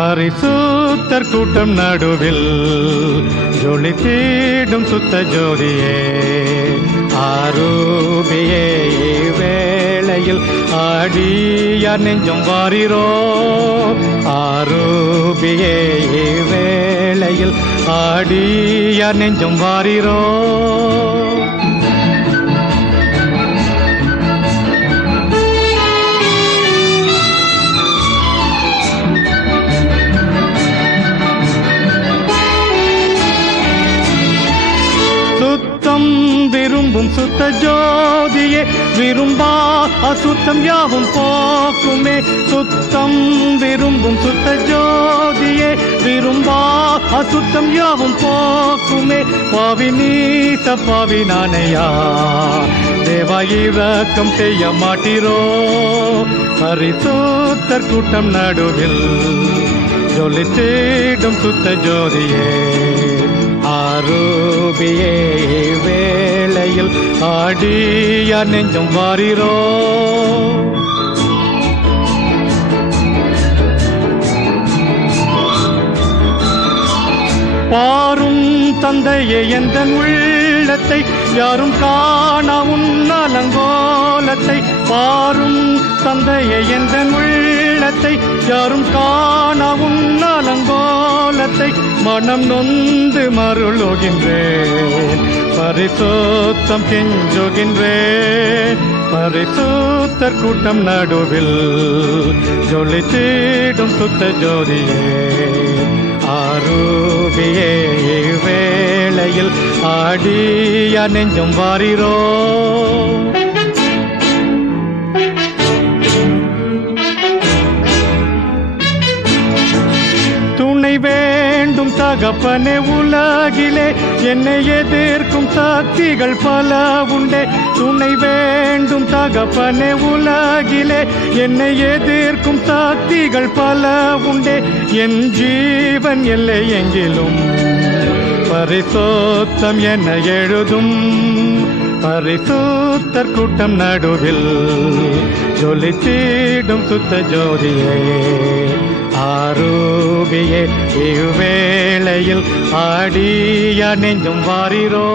பரிசுத்தர் கூட்டம் நடுவில் ஜொலி தேடும் சுத்த ஜோதியே ஆரூபியே வேளையில் ஆடியார் நெஞ்சம் வாரிரோ ஆரூபியே வேளையில் ஆடியார் நெஞ்சம் வாரிரோ விரும்பும் சுத்த ஜோதியே விரும்பா அசுத்தம் யாவும் போக்குமே சுத்தம் விரும்பும் சுத்த ஜோதியே விரும்பா அசுத்தம் யாவும் போக்குமே பாவி நீச பாவி நானையா தேவா இரக்கம் செய்ய மாட்டீரோ பரிசுத்தர் கூட்டம் நடுவில் ஜொலி தேடும் சுத்த ஜோதியே ஆரூபியே வேளையில் ஆடியார் நெஞ்சம் வாரிரோ பாரும் தந்தையே எந்த உள்ளத்தை யாரும் காணா உன்னலங்கோலத்தை பாரும் தந்தையே எந்த உள்ளத்தை யாரும் காணா உன்னலங்கோலத்தை மனம் நொந்து மருளுகின்றேன் பரிசுத்தம் கெஞ்சுகின்றேன் பரிசுத்தர் கூட்டம் நடுவில் ஜொலி தேடும் சுத்த ஜோதியே ஆரூபியே வேளையில் ஆடியார் நெஞ்சம் வாரிரோ துணை வேண்டும் தகப்பனே உலகிலே என்னை எதிர்க்கும் சக்திகள் பல உண்டே துணை வேண்டும் தகப்பனே உலகிலே என்னை எதிர்க்கும் சக்திகள் பல உண்டே என் ஜீவன் எல்லை எங்கிலும் பரிசுத்தம் என எழுதும் பரிசுத்தர் கூட்டம் நடுவில் ஜொலி தேடும் சுத்த ஜோதியே ஆரூபியே இவ்வேளையில் ஆடியார் நெஞ்சம் வாரிரோ